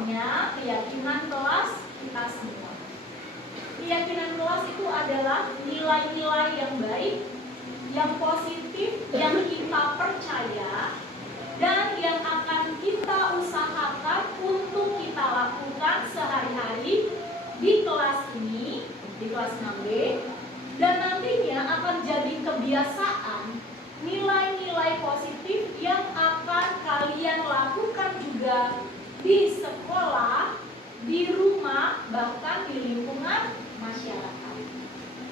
Artinya keyakinan kelas kita semua. Keyakinan kelas itu adalah nilai-nilai yang baik, yang positif, yang kita percaya, dan yang akan kita usahakan untuk kita lakukan sehari-hari di kelas ini, di kelas 6B, dan nantinya akan jadi kebiasaan nilai-nilai positif yang akan kalian lakukan juga di sekolah, di rumah, bahkan di lingkungan masyarakat.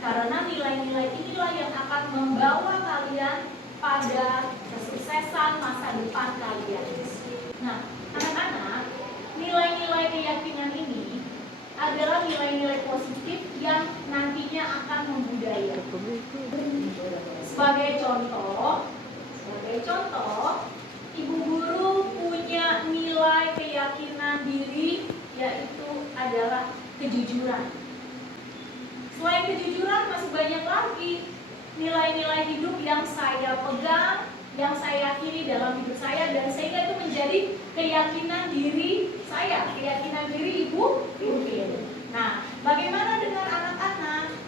Karena nilai-nilai inilah yang akan membawa kalian pada kesuksesan masa depan kalian. Nah, anak-anak, nilai-nilai keyakinan ini adalah nilai-nilai positif yang nantinya akan membudaya. Sebagai contoh, ibu guru punya nilai keyakinan diri, yaitu adalah kejujuran. Selain kejujuran, masih banyak lagi nilai-nilai hidup yang saya pegang, yang saya yakini dalam hidup saya, dan sehingga itu menjadi keyakinan diri saya, keyakinan diri ibu. Nah, bagaimana dengan anak-anak?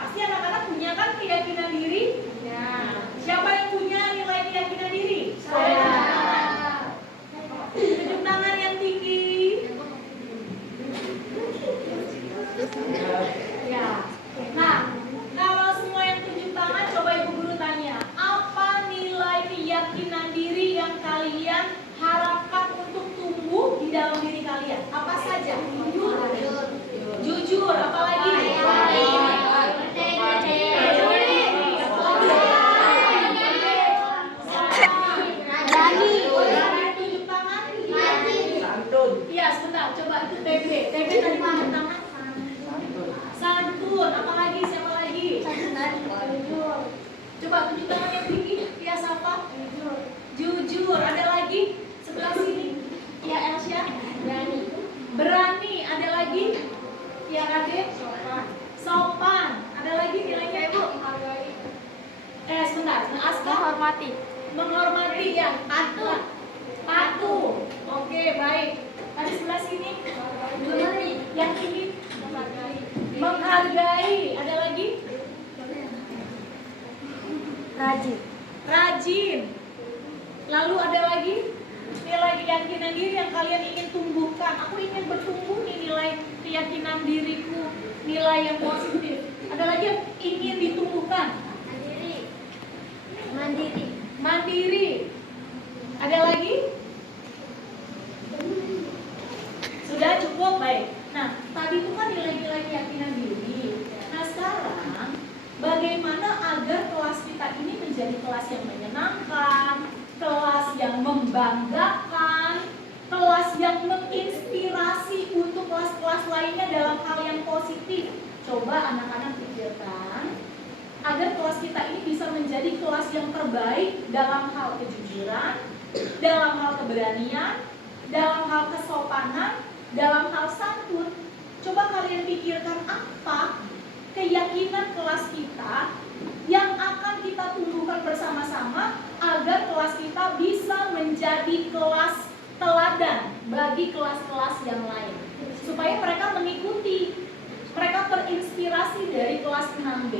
Pasti anak-anak punya kan keyakinan diri? Nah, siapa yang punya nilai keyakinan diri? Saya. Tunjuk tangan yang tinggi. Ya. Nah, kalau semua yang tunjuk tangan, coba ibu guru tanya, apa nilai keyakinan diri yang kalian harapkan untuk tumbuh di dalam diri kalian? Apa saja? Jujur, apalagi? Tunjuk tangan. Santun. Iya, sebentar, coba itu TB tadi tunjuk tangan. Santun, apalagi? Siapa lagi? Jujur. Coba tunjuk tangan yang tinggi. Ya, siapa? Jujur. Ada lagi? Sebelah sini. Ya, Elsya. Berani. Ada lagi? Ya, Raden. Sopan. Ada lagi nilainya, Ibu? Sebentar. Aska. Menghormati ya. Patuh. Oke, baik. Ada sebelah sini. Yang ini. Menghargai. Ada lagi? Rajin. Lalu ada lagi? Nilai keyakinan diri yang kalian ingin tumbuhkan. Aku ingin bertumbuh nih nilai keyakinan diriku, nilai yang positif. Ada lagi yang ingin ditumbuhkan? Mandiri. Ada lagi? Sudah cukup, baik. Nah, tadi itu kan nilai-nilai keyakinan diri. Nah, sekarang bagaimana agar kelas kita ini menjadi kelas yang menyenangkan, kelas yang membanggakan, kelas yang menginspirasi untuk kelas-kelas lainnya dalam hal yang positif. Coba anak-anak pikirkan, agar kelas kita ini bisa menjadi kelas yang terbaik dalam hal kejujuran, dalam hal keberanian, dalam hal kesopanan, dalam hal santun. Coba kalian pikirkan apa keyakinan kelas kita yang akan kita tumbuhkan bersama-sama agar kelas kita bisa menjadi kelas teladan bagi kelas-kelas yang lain, supaya mereka mengikuti, mereka terinspirasi dari kelas 6B.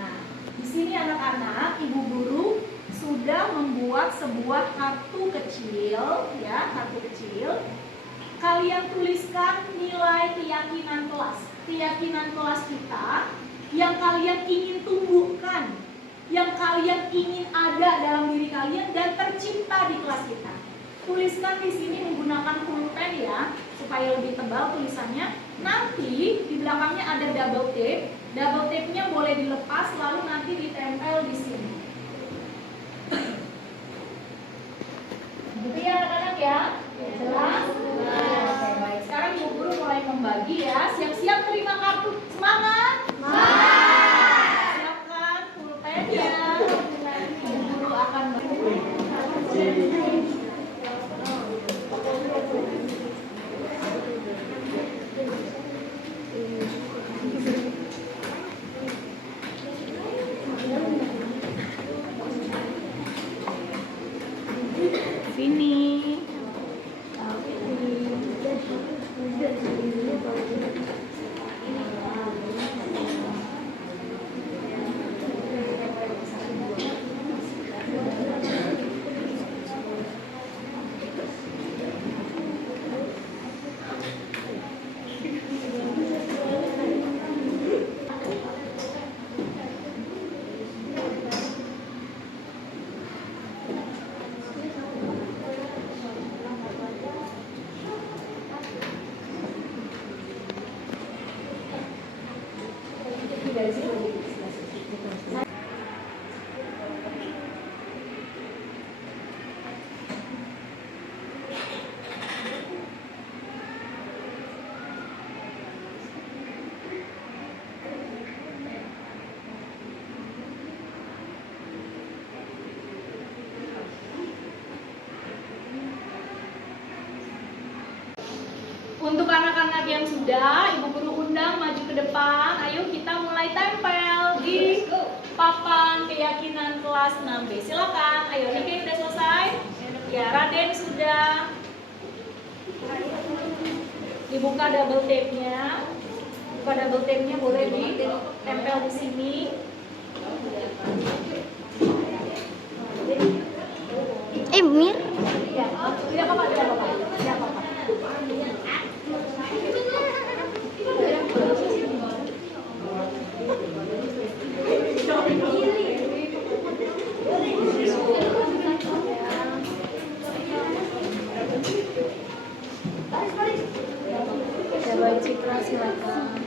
Nah, di sini anak-anak, ibu guru sudah membuat sebuah kartu kecil, ya, kartu kecil. Kalian tuliskan nilai keyakinan kelas kita yang kalian ingin tumbuhkan, yang kalian ingin ada dalam diri kalian dan tercipta di kelas kita. Tuliskan di sini menggunakan pulpen ya, supaya lebih tebal tulisannya. Nanti di belakangnya ada double tape. Double tape-nya boleh dilepas lalu nanti ditempel di sini. Gitu ya anak-anak ya? Jelas? Oke, baik. Sekarang ibu guru mulai membagi ya. Siap-siap terima kartu. Semangat! Siapkan pulpennya. Ibu guru akan dari sini. Untuk anak-anak yang sudah, Ibu Guru undang maju ke depan. Ayo kita mulai tempel di papan keyakinan kelas 6B. Silakan. Ayo, Nike udah selesai? Ya, Raden sudah. Dibuka double tape-nya. Buka double tape-nya boleh ditempel di sini. Mir? Ya, tidak apa-apa, tidak apa-apa. Tidak apa-apa. Coba Citra silakan.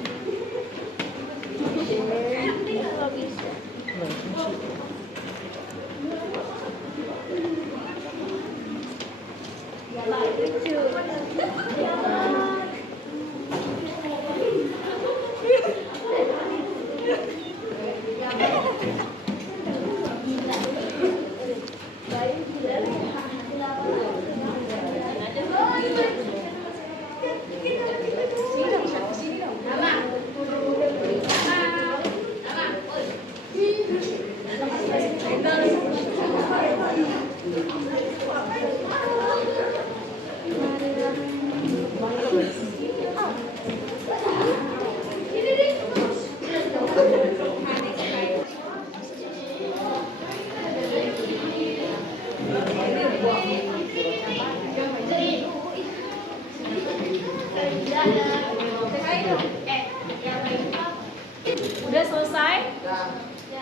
Udah selesai?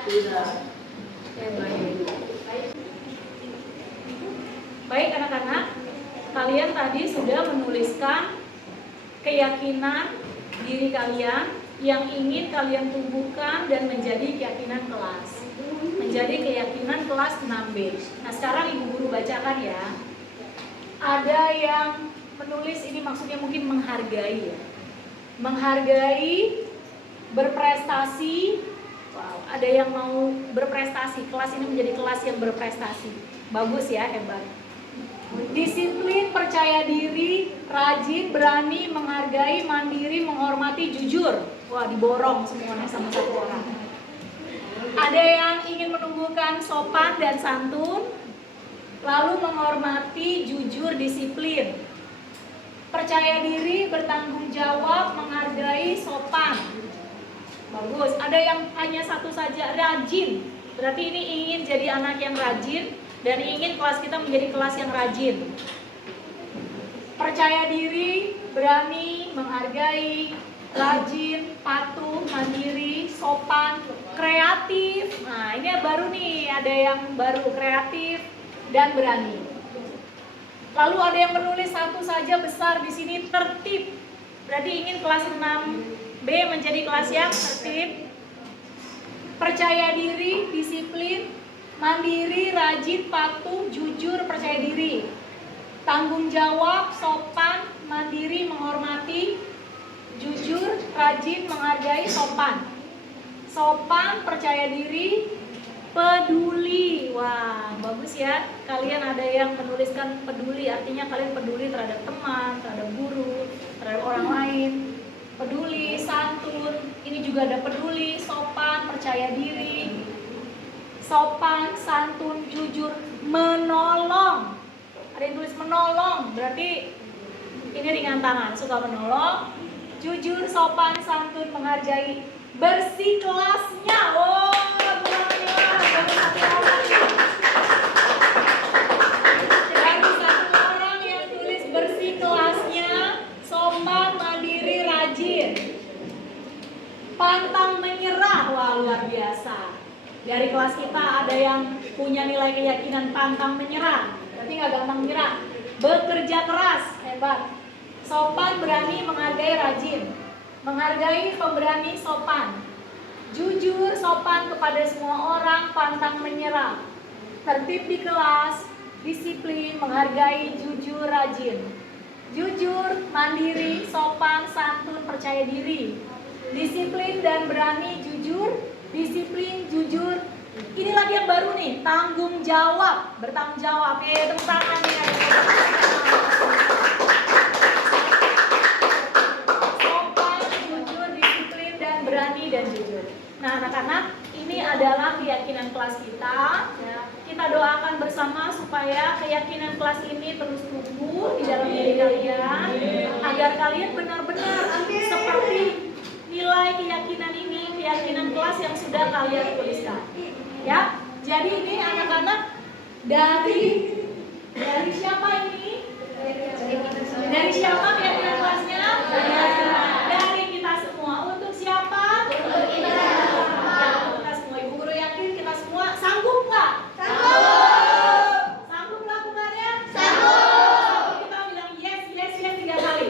Sudah. Baik anak-anak, kalian tadi sudah menuliskan keyakinan diri kalian yang ingin kalian tumbuhkan dan menjadi keyakinan kelas. Menjadi keyakinan kelas 6B. Nah sekarang Ibu Guru bacakan ya. Ada yang menulis ini maksudnya mungkin menghargai ya. Menghargai, berprestasi. Wow, ada yang mau berprestasi. Kelas ini menjadi kelas yang berprestasi. Bagus ya, hebat. Disiplin, percaya diri, rajin, berani, menghargai, mandiri, menghormati, jujur. Wah, diborong semuanya sama satu orang. Ada yang ingin menumbuhkan sopan dan santun, lalu menghormati, jujur, disiplin. Percaya diri, bertanggung jawab, menghargai, sopan. Bagus. Ada yang hanya satu saja, rajin. Berarti ini ingin jadi anak yang rajin dan ingin kelas kita menjadi kelas yang rajin. Percaya diri, berani, menghargai, rajin, patuh, mandiri, sopan, kreatif. Nah, ini baru nih, ada yang baru, kreatif dan berani. Lalu ada yang menulis satu saja besar di sini, tertib. Berarti ingin kelas 6B menjadi kelas yang tertib. Percaya diri, disiplin, mandiri, rajin, patuh, jujur, percaya diri. Tanggung jawab, sopan, mandiri, menghormati, jujur, rajin, menghargai, sopan. Sopan, percaya diri, peduli. Wah, bagus ya. Kalian ada yang menuliskan peduli, artinya kalian peduli terhadap teman, terhadap guru, terhadap orang lain. Peduli, santun. Ini juga ada peduli, sopan, percaya diri. Sopan, santun, jujur, menolong. Ada yang tulis menolong, berarti ini ringan tangan, suka menolong. Jujur, sopan, santun, menghargai, bersih kelasnya. Oh, baru satu orang yang tulis bersih kelasnya, sopan, mandiri, rajin. Pantang menyerah, wah luar biasa. Dari kelas kita ada yang punya nilai keyakinan pantang menyerah. Berarti nggak gampang menyerah. Bekerja keras, hebat. Sopan, berani, menghargai, rajin. Menghargai, pemberani, sopan. Jujur, sopan kepada semua orang, pantang menyerah. Tertib di kelas, disiplin, menghargai, jujur, rajin. Jujur, mandiri, sopan, santun, percaya diri. Disiplin dan berani, jujur, disiplin, jujur. Ini lagi yang baru nih, tanggung jawab, bertanggung jawab. Tepuk tangan nih. Sopan, jujur, disiplin, dan berani dan jujur. Nah, anak-anak, ini adalah keyakinan kelas kita. Ya, kita doakan bersama supaya keyakinan kelas ini terus tumbuh di dalam diri kalian, agar kalian benar-benar seperti nilai keyakinan ini, keyakinan kelas yang sudah kalian tuliskan. Ya, jadi ini anak-anak dari siapa ini? Dari siapa keyakinan kelasnya? Dari kita semua. Untuk siapa? Untuk kita semua. Ibu guru yakin kita semua sanggup nggak? Sanggup. Sanggup melakukannya? Sanggup. Kita bilang yes, yes, yes 3 kali.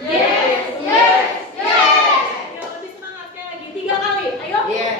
Yes, yes, yes. Ayo lebih semangat sekali lagi 3 kali. Ayo. Yes.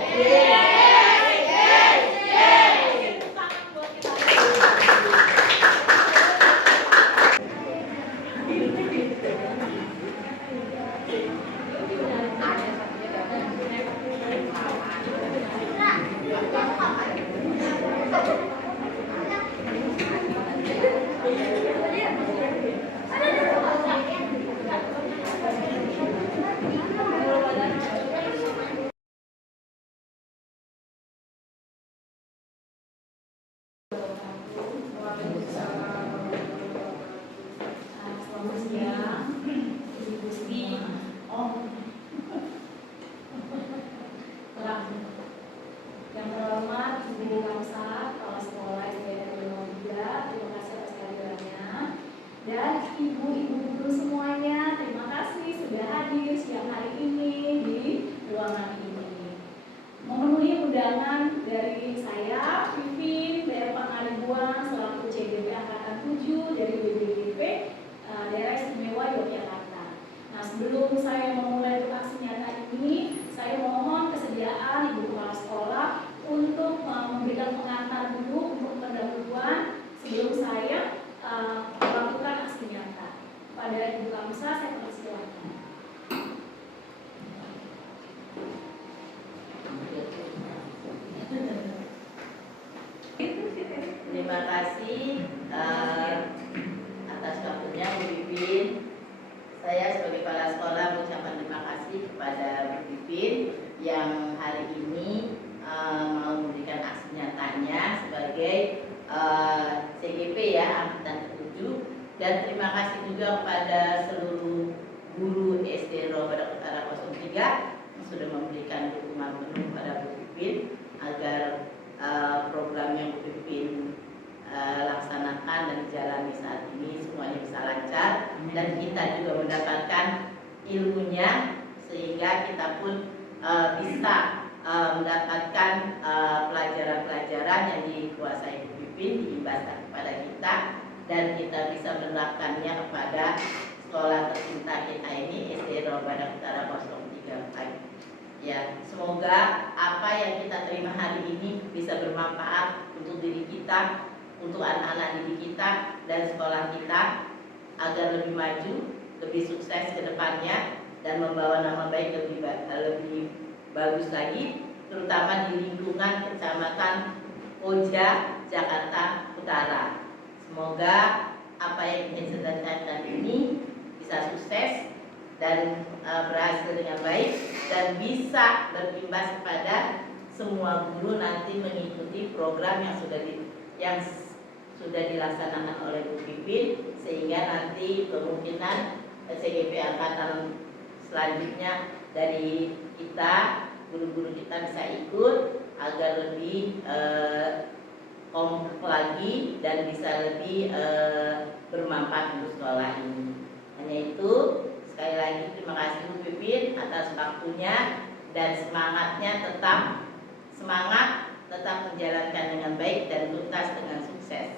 Selamat siang, Ibu Gusti. Yang terhormat Ibu Kamsa, Kepala Sekolah SDN 03, terima kasih atas kehadirannya. Dan ibu-ibu guru semuanya, terima kasih sudah hadir siang hari ini di ruangan ini. Memenuhi undangan dari saya, Vivin, dari Pak Aribuan, selaku CGP Angkatan 7 dari BPDP Daerah Istimewa Yogyakarta. Nah, sebelum saya memulai aksi nyata ini, saya mohon kesediaan Ibu Kepala Sekolah untuk memberikan pengantar dulu untuk pendahuluan sebelum saya melakukan aksi nyata. Pada Ibu Kamsa, saya persilakan. Terima kasih atas waktunya Bu Pipin. Saya sebagai kepala sekolah mengucapkan terima kasih kepada Bu Pipin yang hari ini mau memberikan aksi nyatanya sebagai CGP ya, Angkatan 7. Dan terima kasih juga kepada seluruh guru SD Badak Utara 03 yang sudah memberikan dukungan penuh kepada Bu Pipin agar program yang Bu Pipin laksanakan dan dijalani saat ini semuanya bisa lancar dan kita juga mendapatkan ilmunya sehingga kita pun bisa mendapatkan pelajaran-pelajaran yang dikuasai Bu Pipin diimbaskan kepada kita dan kita bisa menerapkannya kepada sekolah tercinta kita ini SD Badak Utara 03. Ya, semoga apa yang kita terima hari ini bisa bermanfaat untuk diri kita, untuk anak-anak didik kita dan sekolah kita agar lebih maju, lebih sukses ke depannya dan membawa nama baik lebih bagus lagi, terutama di lingkungan Kecamatan Koja, Jakarta Utara. Semoga apa yang kita sedangkan ini bisa sukses dan berhasil dengan baik dan bisa berimbas kepada semua guru nanti mengikuti program yang sudah dilaksanakan oleh Bu Pipin sehingga nanti kemungkinan CGP angkatan selanjutnya dari kita guru-guru kita bisa ikut agar lebih kompleks lagi dan bisa lebih bermanfaat untuk sekolah ini. Hanya itu, sekali lagi terima kasih Bu Pipin atas waktunya dan semangatnya tetap menjalankan dengan baik dan tuntas dengan sukses.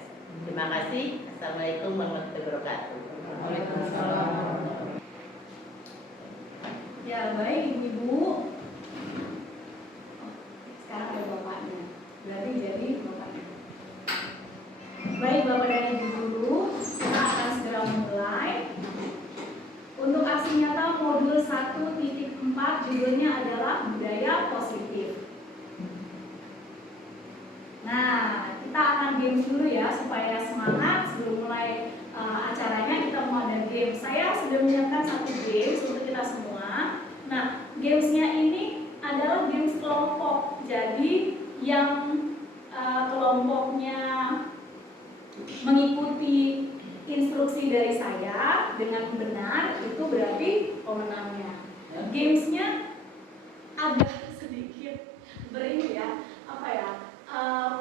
Terima kasih. Assalamualaikum warahmatullahi wabarakatuh. Waalaikumsalam. Ya baik Ibu-ibu. judulnya adalah budaya positif. Nah, kita akan games dulu ya supaya semangat sebelum mulai acaranya. Kita mau ada game. Saya sudah menyiapkan satu games untuk kita semua. Nah, gamesnya ini adalah games kelompok. Jadi yang kelompoknya mengikuti instruksi dari saya dengan benar itu berarti pemenangnya. Gamesnya agak sedikit berini ya,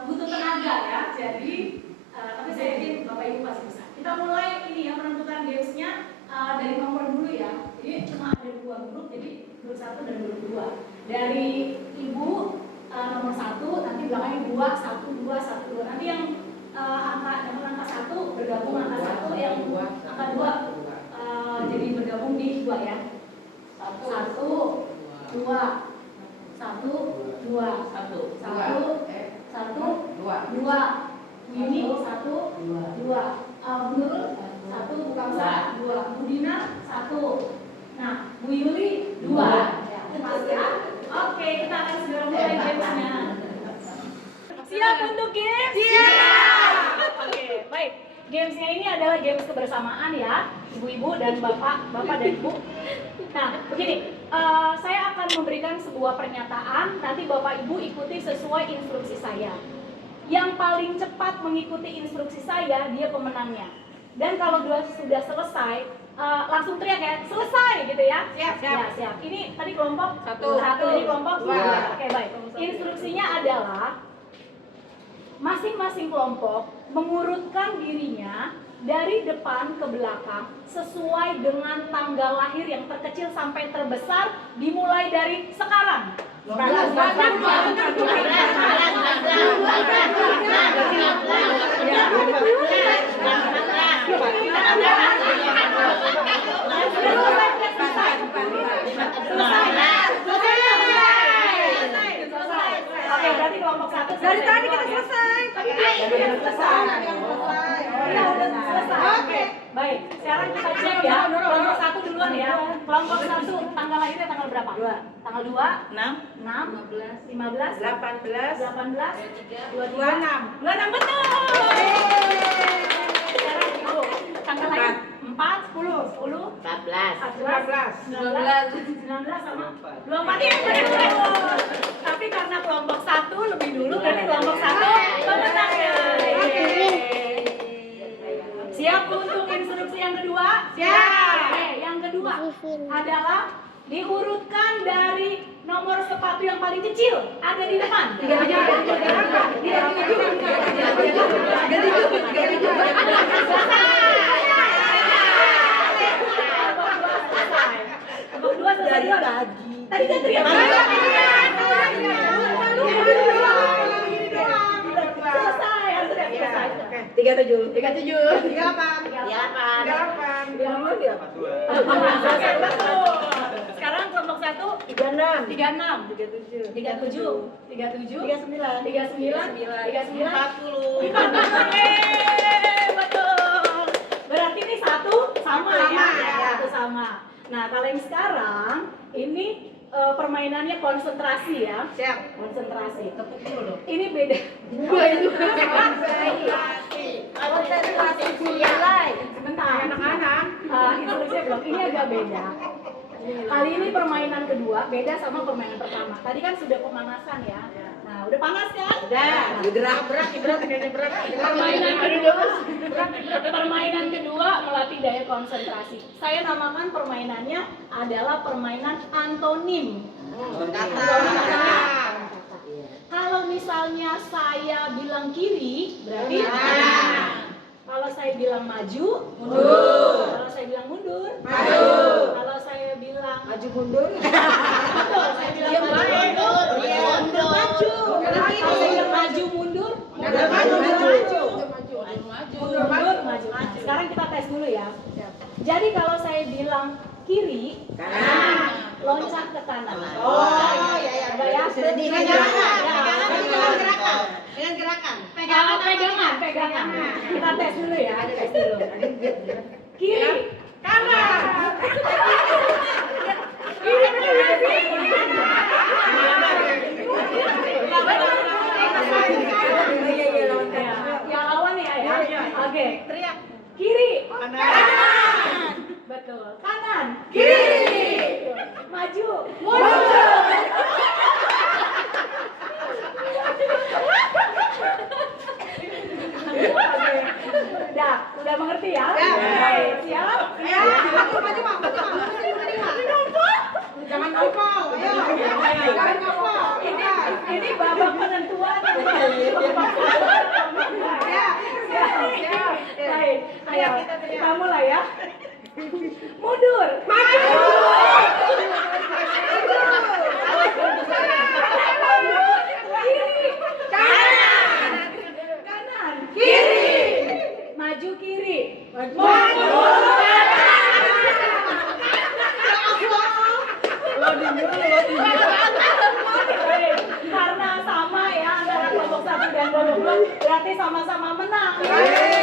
butuh tenaga ya. Jadi tapi saya yakin Bapak Ibu pasti bisa. Kita mulai ini ya, menentukan gamesnya dari nomor dulu ya. Jadi cuma ada 2 grup, jadi grup 1 dan grup 2. Dari Ibu nomor 1, nanti belakangnya 2, 1, 2, 1, 2. Nanti yang angka 1 bergabung angka 1, yang angka 2 jadi bergabung di 2 ya. 1, 2, 1, 2, 1, 2. Ini 1, 2. Nurul 1, Bu Kamsa 2. Bu Dina 1. Nah, Bu Yuli 2. Ya, pas ya. Oke, kita akan segera mulai gamesnya. Siap untuk games? Siap. Oke, baik. Gamesnya ini adalah games kebersamaan ya, ibu-ibu dan bapak dan ibu. Nah, begini, saya akan memberikan sebuah pernyataan, nanti bapak ibu ikuti sesuai instruksi saya. Yang paling cepat mengikuti instruksi saya, dia pemenangnya. Dan kalau sudah selesai, langsung teriak ya, selesai gitu ya. Siap. Ya, siap. Ini tadi kelompok 1, ini kelompok 2. Oke, baik. Instruksinya adalah masing-masing kelompok mengurutkan dirinya dari depan ke belakang sesuai dengan tanggal lahir yang terkecil sampai terbesar, dimulai dari sekarang. Oke, berarti kelompok 1 dari tadi kita selesai. Tapi dia selesai. Oke. Baik, sekarang kita cek ya. Kelompok 1 duluan ya. Kelompok 1 tanggal lahirnya tanggal berapa? 2. Tanggal 2, 6, 15, 18, 26. 26 betul. Sekarang Ibu, tanggal lahir 4, 10, 14, 19 sama 24 ya. Tapi karena kelompok 1 lebih dulu, berarti kelompok 1 pemenangnya. Siap untuk instruksi yang kedua? Siap. Oke, yang kedua adalah diurutkan dari nomor sepatu yang paling kecil ada di depan. Kelompok 2 selesai. Tadi kan teriak. Selesai, harus selesai. 37. 38. Sekarang kelompok 1 36. 40. Betul. Berarti ini 1 sama ya. 1 sama. Nah, kalau yang sekarang ini permainannya konsentrasi ya. Siap. Konsentrasi. Tepuk dulu. Ini beda. Konsentrasi mulai. Sebentar. Anak-anak. Instruksinya belum. Ini agak beda. Kali ini permainan kedua beda sama permainan pertama. Tadi kan sudah pemanasan ya. Nah, udah panas kan? Udah. Berat. Permainan kedua melatih daya konsentrasi. Saya namakan permainannya adalah permainan antonim. Kalau misalnya saya bilang kiri, berarti kalau saya bilang maju, mundur. Kalau saya bilang mundur, maju. Kalau saya bilang maju mundur, saya bilang mundur, maju. Kalau saya bilang maju mundur, mundur, maju. Sekarang kita tes dulu ya. Jadi kalau saya bilang kiri, kanan, loncat ke kanan. Oh, ya. Dengan gerakan. Pegangan. Kita tes dulu ya. Kiri, kanan. Kiri. Kanan. Betul. Kanan. Kiri. Maju. Mundur. Udah mengerti ya? Baik, siap? Jangan ngomong, ayo. Jangan ngomong. Ini babak penentuan. Baik, ayo kita mulai ya. Mundur. Maju. Kiri. Kanan. Kanan. Kiri. Maju kiri. Maju. Karena sama ya antara kelompok 1 dan kelompok 2, berarti sama-sama menang. Oke,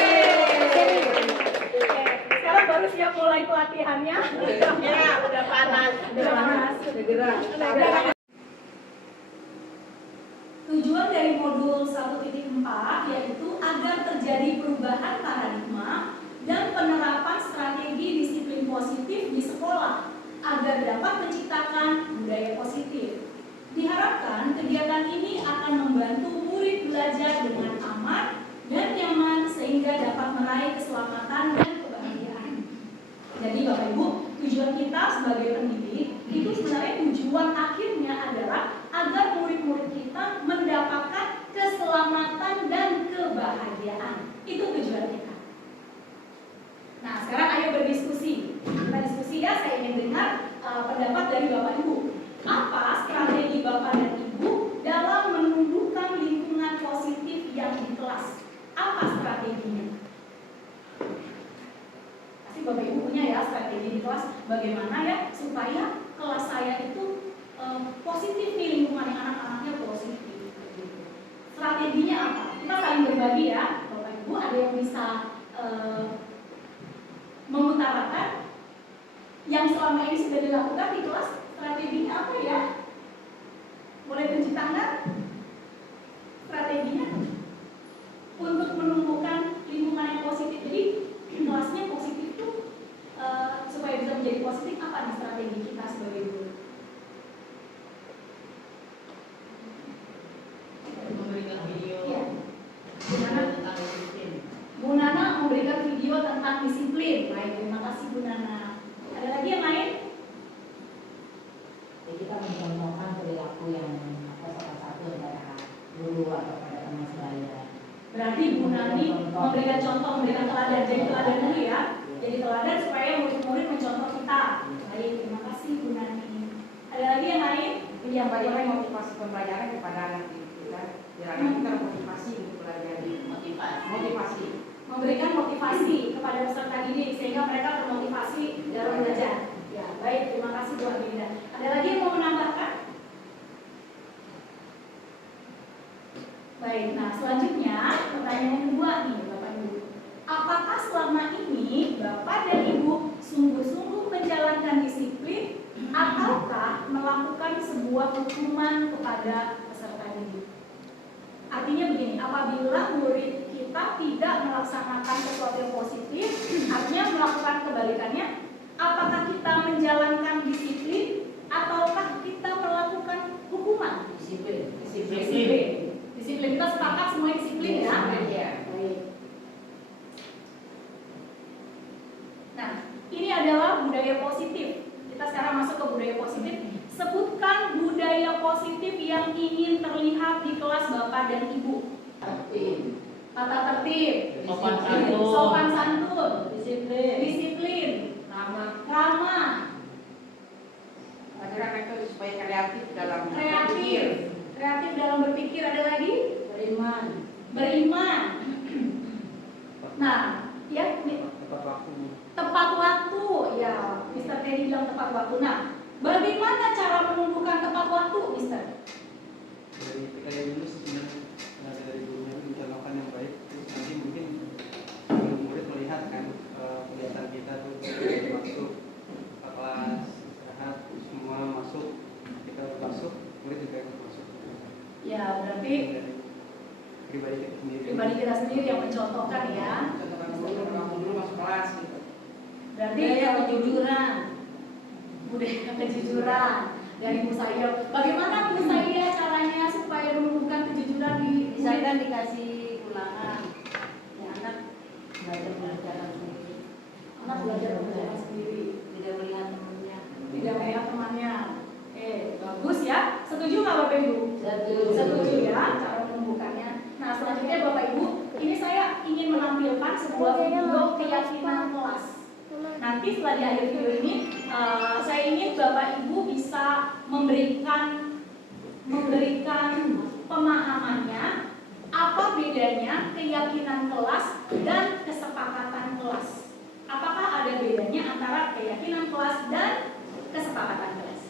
sekarang baru siap mulai pelatihannya. Ya, udah panas. Tujuan dari modul 1.4 yaitu agar terjadi perubahan paradigma dan penerapan strategi disiplin positif di sekolah agar dapat menciptakan budaya positif. Diharapkan kegiatan ini akan membantu murid belajar dengan aman dan nyaman sehingga dapat meraih keselamatan dan kebahagiaan. Jadi Bapak Ibu, tujuan kita sebagai pendidik itu sebenarnya tujuan akhirnya adalah agar murid-murid kita mendapatkan keselamatan dan kebahagiaan. Itu tujuan kita. Nah, sekarang ayo berdiskusi. Kita diskusi ya, saya ingin dengar pendapat dari Bapak Ibu. Apa strategi Bapak dan Ibu dalam menumbuhkan lingkungan positif yang di kelas? Apa strateginya? Pasti Bapak Ibu punya ya strategi di kelas. Bagaimana ya supaya kelas saya itu positif nih, lingkungan anak-anaknya positif. Strateginya apa? Kita saling berbagi ya, Bapak Ibu. Ada yang bisa mengutarakan yang selama ini sudah dilakukan di kelas, strateginya apa ya? Boleh tunjuk tangan? Strateginya untuk menumbuhkan lingkungan yang positif. Jadi kelasnya positif itu supaya bisa menjadi positif, apa nih strategi kita sebagai guru? Memberikan video Ya. tentang disiplin. Bu Nana memberikan video tentang disiplin. Baik, terima kasih Bu Nana. Ada lagi yang lain? Jadi kita mencontohkan perilaku yang salah satu adalah guru atau pada teman sebaya. Berarti Bu Nani memberikan contoh, memberikan teladan. Jadi teladan dulu ya. Jadi teladan supaya murid-murid mencontoh kita. Baik, terima kasih Bu Nani. Ada lagi yang lain? Ini yang bagaimana motivasi pembelajaran kepada anak didik kita, biar anak kita motivasi untuk belajar. Motivasi. Memberikan motivasi kepada peserta didik sehingga mereka termotivasi dalam belajar. Ya, baik, terima kasih Bu Aminda. Ada lagi yang mau menambahkan? Baik, nah selanjutnya pertanyaan yang kedua nih Bapak Ibu. Apakah selama ini Bapak dan Ibu sungguh-sungguh menjalankan disiplin ataukah melakukan sebuah hukuman kepada peserta didik? Artinya begini, apabila murid kita tidak melaksanakan sesuatu yang positif, artinya melakukan kebalikannya, apakah kita menjalankan disiplin ataukah kita melakukan hukuman? Disiplin. Disiplin. Kita sepakat semua disiplin ya? Iya. Baik. Nah, ini adalah budaya positif. Kita sekarang masuk ke budaya positif. Sebutkan budaya positif yang ingin terlihat di kelas Bapak dan Ibu. Tata tertib, sopan santun, disiplin, ramah, Ajaran itu supaya kreatif dalam kreatif dalam berpikir. Ada lagi? Beriman. Nah, ya, tepat waktu. Ya, Mr. Teddy bilang tepat waktu. Nah, bagaimana cara menumbuhkan tepat waktu, Mister? Dari PKI dulu sebenarnya dari gurunya mencontohkan yang baik, terus nanti mungkin murid melihat kan kegiatan kita tuh masuk ke kelas istirahat semua masuk, kita masuk, murid juga ikut masuk. Ya, berarti Dari pribadi kita sendiri. pribadi kita sendiri yang mencontohkan ya. contohkan guru sebelum masuk kelas gitu. Berarti Budaya kejujuran. budaya kejujuran dari Bu Saya. Bagaimana Bu Saya caranya supaya menumbuhkan kejujuran di Misalkan dikasih ulangan, ya anak belajar berjalan sendiri, anak belajar berjalan sendiri, tidak melihat temannya. tidak melihat temannya. Bagus ya. Setuju nggak Bapak Ibu? Setuju. Setuju ya cara menumbuhkannya. Nah selanjutnya Bapak Ibu, ini saya ingin menampilkan sebuah video keyakinan kelas. Nanti setelah di akhir video ini, saya ingin Bapak Ibu bisa memberikan pemahamannya apa bedanya keyakinan kelas dan kesepakatan kelas. Apakah ada bedanya antara keyakinan kelas dan kesepakatan kelas?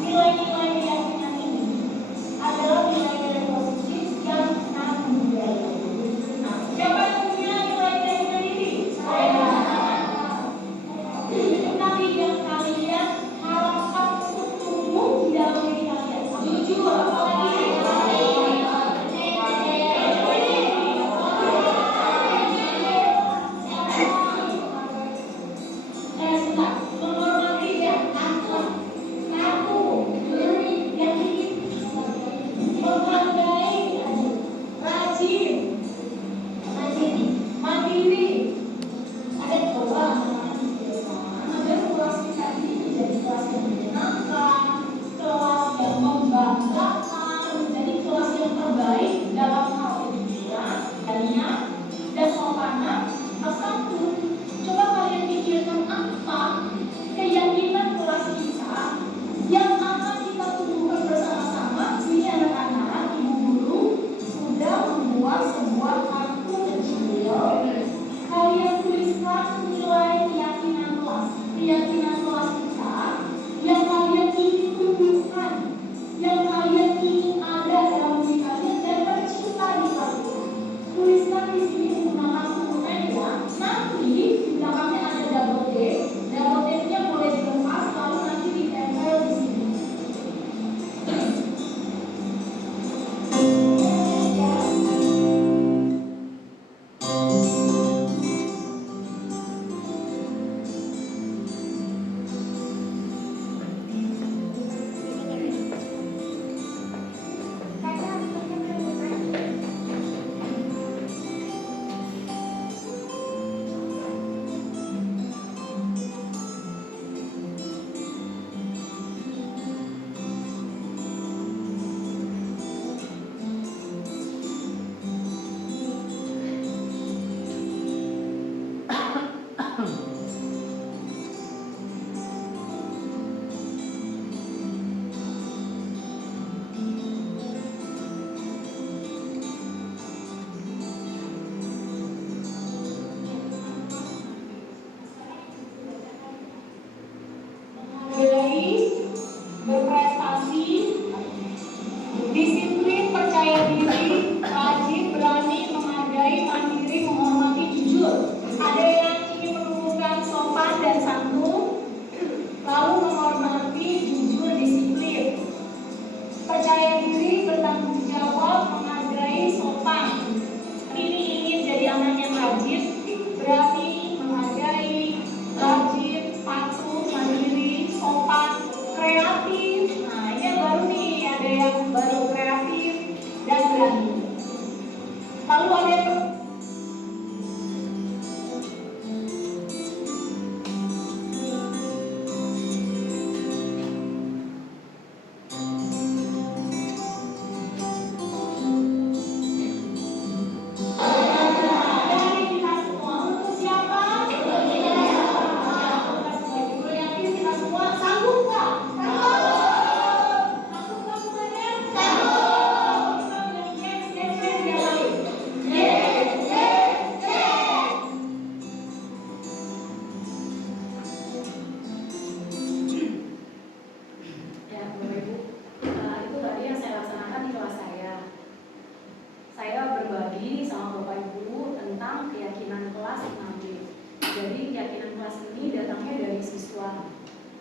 Nilai-nilai keyakinan ini adalah nilai-nilai positif yang nambah. Nah, siapa yang punya nilai keyakinan ini? Saya. Tapi yang kalian harapkan untuk tumbuh di dalam diri kalian. Jujur, apalagi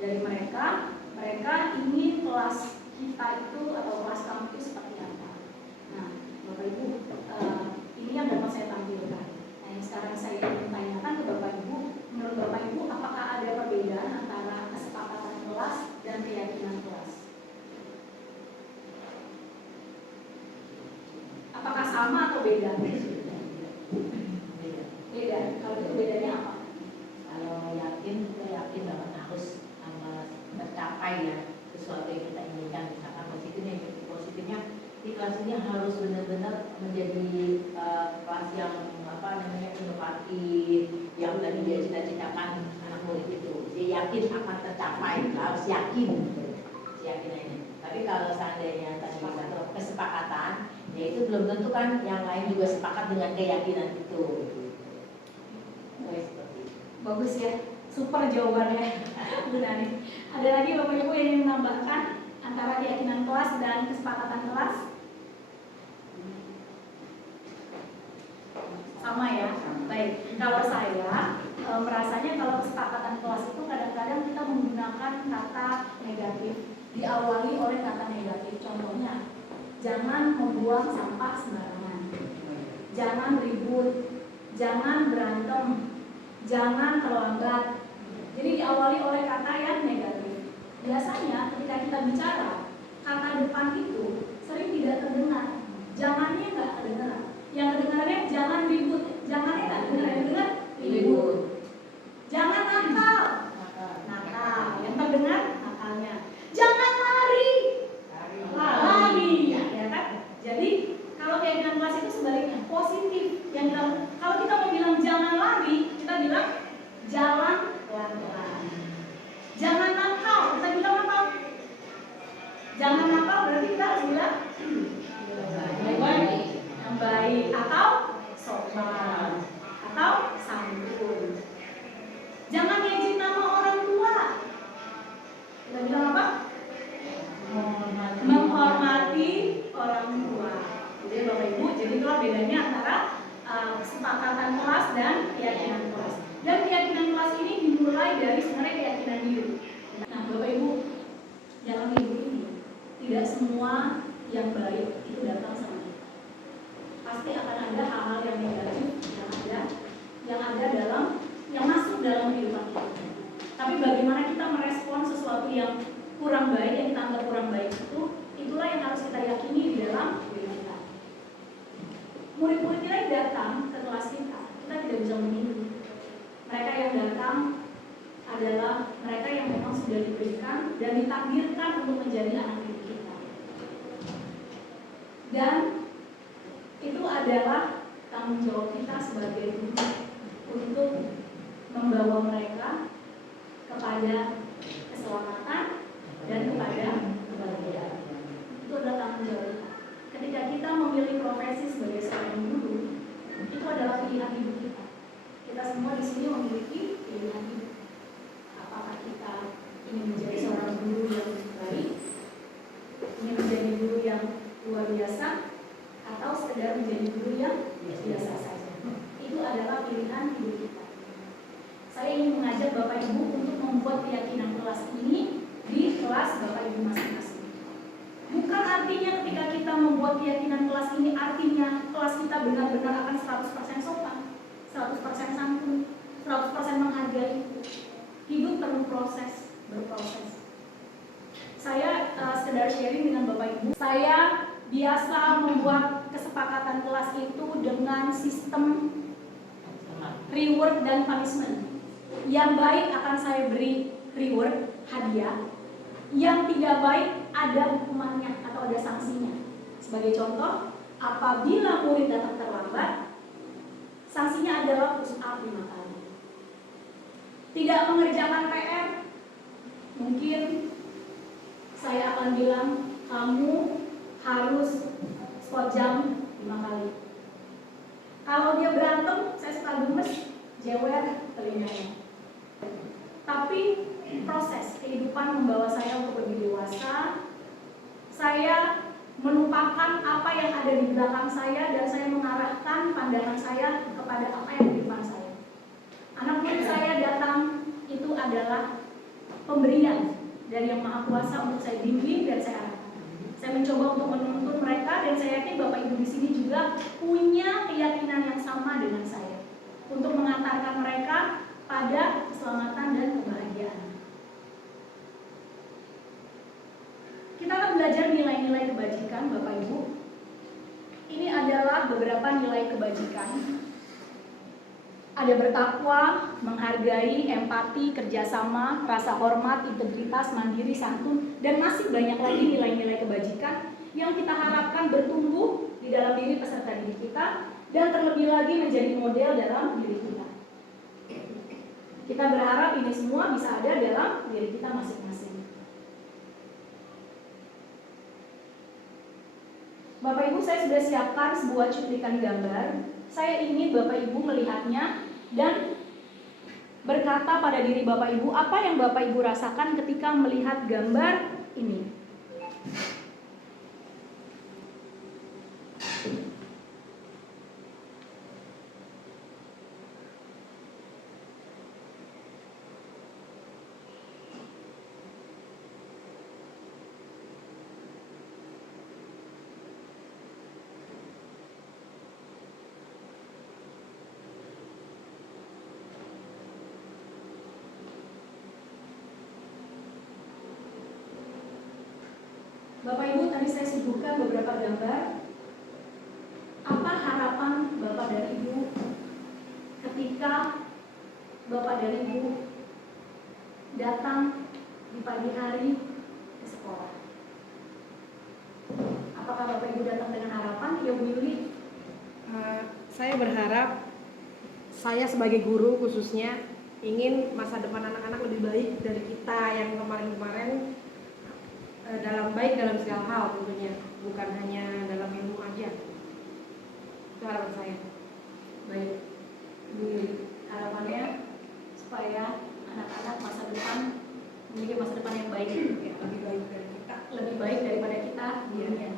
dari mereka. Mereka ingin kelas kita itu atau kelas kamu itu seperti apa. Nah, Bapak Ibu, ini yang dapat saya tampilkan. Nah, yang sekarang saya ingin tanyakan ke Bapak Ibu, menurut Bapak Ibu, apakah ada perbedaan antara kesepakatan kelas dan keyakinan kelas? Apakah sama atau beda? Beda. Kalau itu bedanya apa? Kalau yakin, kita yakin bahwa harus tercapai ya sesuatu yang kita inginkan. Misalkan positifnya, positifnya di kelas ini harus benar-benar menjadi kelas yang inovatif, yang tadi dia cita-citakan anak murid itu. Dia yakin akan tercapai, harus yakin, yakin ini. Tapi kalau seandainya tadi satu kesepakatan, ya itu belum tentu kan yang lain juga sepakat dengan keyakinan itu. Bagus ya, super jawabannya Bu Nani. Ada lagi Bapak Ibu yang ingin menambahkan antara keyakinan kelas dan kesepakatan kelas? Sama ya? Baik, kalau saya merasanya kalau kesepakatan kelas itu kadang-kadang kita menggunakan kata negatif, diawali oleh kata negatif. Contohnya, jangan membuang sampah sembarangan, jangan ribut, jangan berantem, jangan terlambat. Jadi diawali oleh kata yang negatif. Biasanya ketika kita bicara, kata depan itu sering tidak terdengar. Jangannya nggak terdengar. Yang kedengarannya jangan ribut. Jangannya nggak terdengar. Yang terdengar ribut. Jangan nakal. Nakal. Yang terdengar nakalnya. Jangan lari. Lari. Ya kan? Jadi kalau keyakinan kelas itu sebaliknya positif. Yang kalau kita mau bilang jangan lari, kita bilang jalan pelan-pelan. Jangan nakal, kita bilang apa? Jangan nakal berarti kita harus bilang yang baik atau sopan atau santun. Jangan ngejek nama orang tua. Kita bilang apa? Menghormati orang tua. Jadi Bapak Ibu, jadi itulah bedanya antara kesepakatan kelas dan keyakinan kelas. Dan keyakinan kelas ini dimulai dari sebenarnya keyakinan hidup. Nah, Bapak Ibu, dalam hidup ini tidak semua yang baik itu datang sama kita. Pasti akan ada hal-hal yang negatif yang masuk dalam kehidupan kita. Tapi bagaimana kita merespon sesuatu yang kurang baik, yang kita anggap kurang baik itu, itulah yang harus kita yakini di dalam diri kita. Murid-murid kita yang datang ke kelas kita tidak bisa menunggu. Mereka yang datang adalah mereka yang memang sudah diberikan dan ditakdirkan untuk menjadi anak didik kita. Dan itu adalah tanggung jawab kita sebagai guru untuk membawa mereka kepada keselamatan dan kepada kebahagiaan. Itu adalah tanggung jawab kita. Ketika kita memilih profesi sebagai seorang guru, itu adalah pilihan hidup kita. Kita semua di sini memiliki pilihan hidup. Apakah kita ingin menjadi seorang guru yang baik, ingin menjadi guru yang luar biasa, atau sekedar menjadi guru yang biasa saja. Itu adalah pilihan hidup kita. Saya ingin mengajak Bapak Ibu untuk membuat keyakinan kelas ini di kelas Bapak Ibu masing-masing. Bukan artinya ketika kita membuat keyakinan kelas ini artinya kelas kita benar-benar akan 100% sopan, 100% santun, 100% menghargai. Hidup perlu proses, berproses. Saya sekedar sharing dengan Bapak Ibu. Saya biasa membuat kesepakatan kelas itu dengan sistem reward dan punishment. Yang baik akan saya beri reward, hadiah. Yang tidak baik ada hukumannya atau ada sanksinya. Sebagai contoh, apabila murid datang terlambat, sanksinya adalah push up 5 kali. Tidak mengerjakan PR, mungkin saya akan bilang kamu harus squat jam 5 kali. Kalau dia berantem, saya suka gemes, jewer telinganya. Tapi proses kehidupan membawa saya untuk lebih dewasa. Saya melupakan apa yang ada di belakang saya dan saya mengarahkan pandangan saya kepada apa yang di depan saya. Anak murid saya datang itu adalah pemberian dari Yang Maha Kuasa untuk saya bimbing dan saya arahkan. Saya mencoba untuk menuntun mereka dan saya yakin Bapak Ibu di sini juga punya keyakinan yang sama dengan saya untuk mengantarkan mereka pada keselamatan dan kebahagiaan. Kita akan belajar nilai-nilai kebajikan, Bapak Ibu. Ini adalah beberapa nilai kebajikan. Ada bertakwa, menghargai, empati, kerjasama, rasa hormat, integritas, mandiri, santun, dan masih banyak lagi nilai-nilai kebajikan yang kita harapkan bertumbuh di dalam diri peserta didik kita dan terlebih lagi menjadi model dalam diri kita. Kita berharap ini semua bisa ada dalam diri kita masing-masing. Bapak Ibu, saya sudah siapkan sebuah cuplikan gambar. Saya ingin Bapak Ibu melihatnya dan berkata pada diri Bapak Ibu apa yang Bapak Ibu rasakan ketika melihat gambar ini. Bapak Ibu, tadi saya suguhkan beberapa gambar. Apa harapan Bapak dan Ibu ketika Bapak dan Ibu datang di pagi hari ke sekolah? Apakah Bapak Ibu datang dengan harapan? Ya, Bu Yuli. Saya berharap saya sebagai guru khususnya ingin masa depan anak-anak lebih baik dari kita yang kemarin-kemarin, dalam segala hal tentunya, bukan hanya dalam ilmu aja. Itu harapan saya. Baik, Bu Yuli, harapannya supaya anak-anak masa depan memiliki masa depan yang baik, ya, lebih baik dari kita, lebih baik daripada kita gurunya.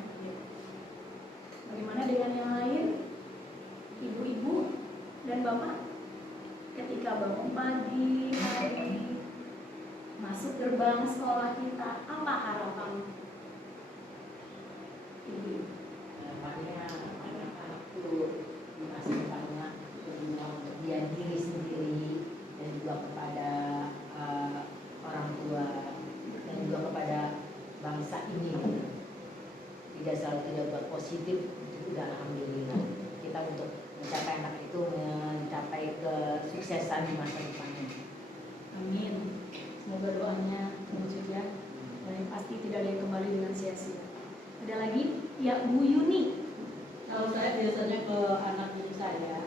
Bagaimana dengan yang lain, ibu-ibu dan bapak, ketika bangun pagi hari masuk gerbang sekolah kita, apa harapan ibu? Harapannya anak-anak itu di masa depannya berguna untuk dia diri sendiri dan juga kepada orang tua dan juga kepada bangsa ini. Tidak selalu tidak buat positif, itu sudah alhamdulillah. Kita untuk mencapai anak itu mencapai kesuksesan di masa depannya. Amin. Semoga doanya terwujud ya. Dan yang pasti tidak ada yang kembali dengan sia-sia. Ada lagi? Ya, Bu Yuni. Kalau saya biasanya ke anak cucu saya,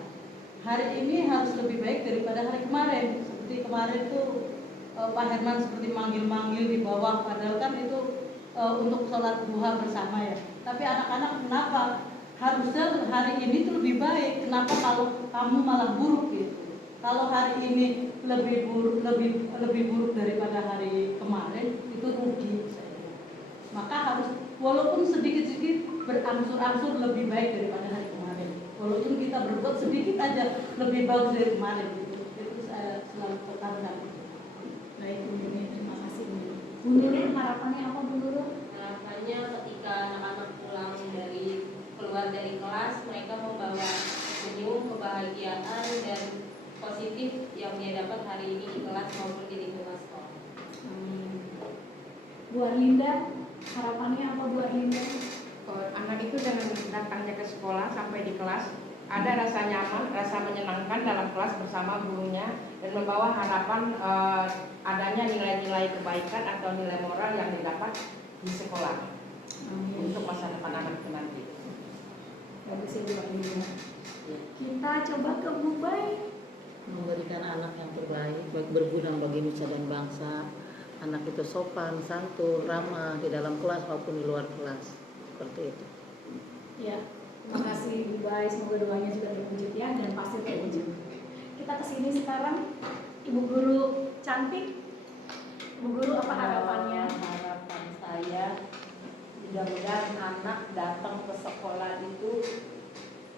hari ini harus lebih baik daripada hari kemarin. Seperti kemarin tuh Pak Herman seperti manggil-manggil di bawah, padahal kan itu untuk sholat duha bersama ya. Tapi anak-anak kenapa harusnya hari ini tuh lebih baik? Kenapa kalau kamu malah buruk gitu? Kalau hari ini lebih buruk daripada hari kemarin, itu rugi. Maka harus walaupun sedikit-sedikit berangsur-angsur lebih baik daripada hari kemarin. Walaupun kita berbuat sedikit aja lebih bagus dari kemarin. Itu saya selalu tekankan. Baik, Bu Yuni, terima kasih Bu Yuni. Bu Nurul, harapannya apa Bu Nurul? Harapannya ketika anak-anak keluar dari kelas, mereka membawa senyum, kebahagiaan dan positif yang dia dapat hari ini di kelas maupun di lingkungan sekolah. Amin. Bu Arlinda, harapannya apa Bu Arlinda? Anak itu dengan datangnya ke sekolah sampai di kelas ada rasa nyaman, rasa menyenangkan dalam kelas bersama gurunya dan membawa harapan adanya nilai-nilai kebaikan atau nilai moral yang didapat di sekolah. Amin. Untuk masa depan anak itu nanti. Bagus ya Bu Arlinda. Kita coba ke Bu Bay. Memberikan anak yang terbaik, berguna bagi nusa dan bangsa. Anak itu sopan, santun, ramah di dalam kelas maupun di luar kelas. Seperti itu. Ya, terima kasih Bu Bay. Semoga doanya juga terwujud ya, dan pasti terwujud. Kita kesini sekarang, Ibu Guru cantik. Ibu Guru, apa harapannya? Harapan saya mudah-mudahan anak datang ke sekolah itu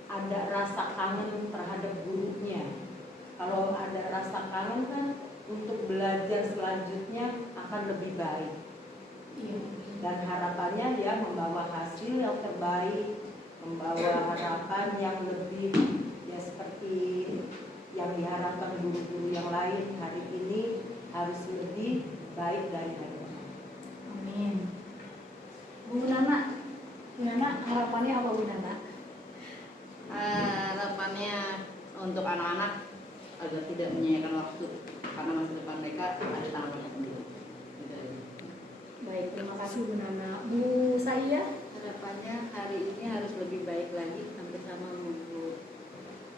ada rasa kangen terhadap gurunya. Kalau ada rasa kangen kan untuk belajar selanjutnya akan lebih baik. Dan harapannya dia membawa hasil yang terbaik, membawa harapan yang lebih ya seperti yang diharapkan guru-guru yang lain hari ini harus lebih baik dari hari ini. Amin. Bu Nana, harapannya apa Bu Nana? Harapannya untuk anak-anak agar tidak menyia-nyiakan waktu karena masa depan mereka ada di tangan mereka sendiri. Baik, terima kasih Bu Nana. Bu Saya, Harapannya hari ini harus lebih baik lagi, hampir sama Bu.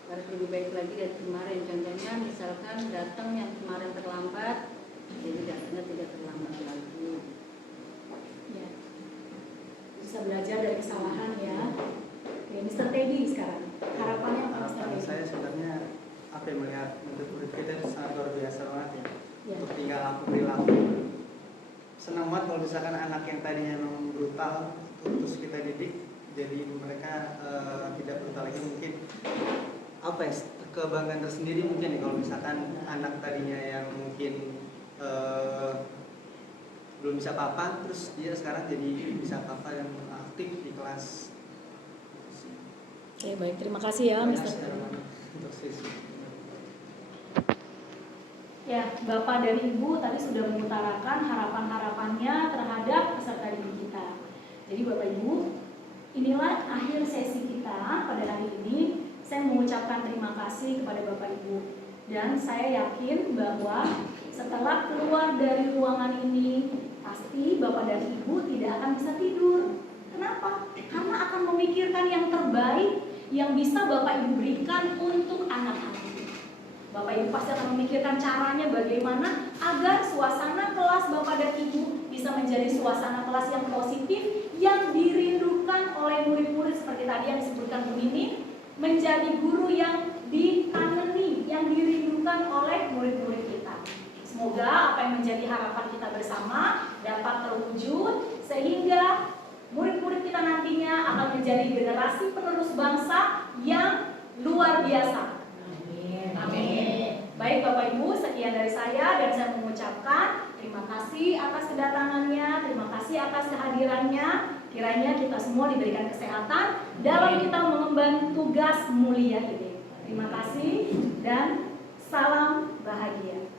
Harus lebih baik lagi dari kemarin. Contohnya misalkan datang yang kemarin terlambat, jadi datangnya tidak terlambat lagi. ya, bisa belajar dari kesalahan ya. Oke, Mr. Teddy sekarang. Harapannya apa Mr. Harapan Teddy? saya sebenarnya apa yang melihat bentuk murid kita itu sangat luar biasa banget ya. Ya. Untuk tinggal laku perilaku. Senang banget kalau misalkan anak yang tadinya memang brutal terus kita didik jadi mereka tidak brutal lagi. Mungkin apa ya, kebanggaan tersendiri mungkin ya kalau misalkan anak tadinya yang mungkin belum bisa apa-apa terus dia sekarang jadi bisa apa-apa dan aktif di kelas. Oke, baik. Terima kasih ya Terima Mr. kasih, Teddy. Arman, untuk siswa. Ya, Bapak dan Ibu tadi sudah mengutarakan harapan-harapannya terhadap peserta didik kita. Jadi Bapak Ibu, inilah akhir sesi kita pada hari ini. Saya mengucapkan terima kasih kepada Bapak Ibu. Dan saya yakin bahwa setelah keluar dari ruangan ini, pasti Bapak dan Ibu tidak akan bisa tidur. Kenapa? Karena akan memikirkan yang terbaik yang bisa Bapak Ibu berikan untuk anak-anak. Bapak Ibu pasti akan memikirkan caranya bagaimana agar suasana kelas Bapak dan Ibu bisa menjadi suasana kelas yang positif, yang dirindukan oleh murid-murid seperti tadi yang disebutkan Bu Nini, menjadi guru yang dikangeni, yang dirindukan oleh murid-murid kita. Semoga apa yang menjadi harapan kita bersama dapat terwujud sehingga murid-murid kita nantinya akan menjadi generasi penerus bangsa yang luar biasa. Amin. Baik Bapak Ibu, sekian dari saya dan saya mengucapkan terima kasih atas kedatangannya, terima kasih atas kehadirannya. Kiranya kita semua diberikan kesehatan dalam kita mengemban tugas mulia ini. Terima kasih dan salam bahagia.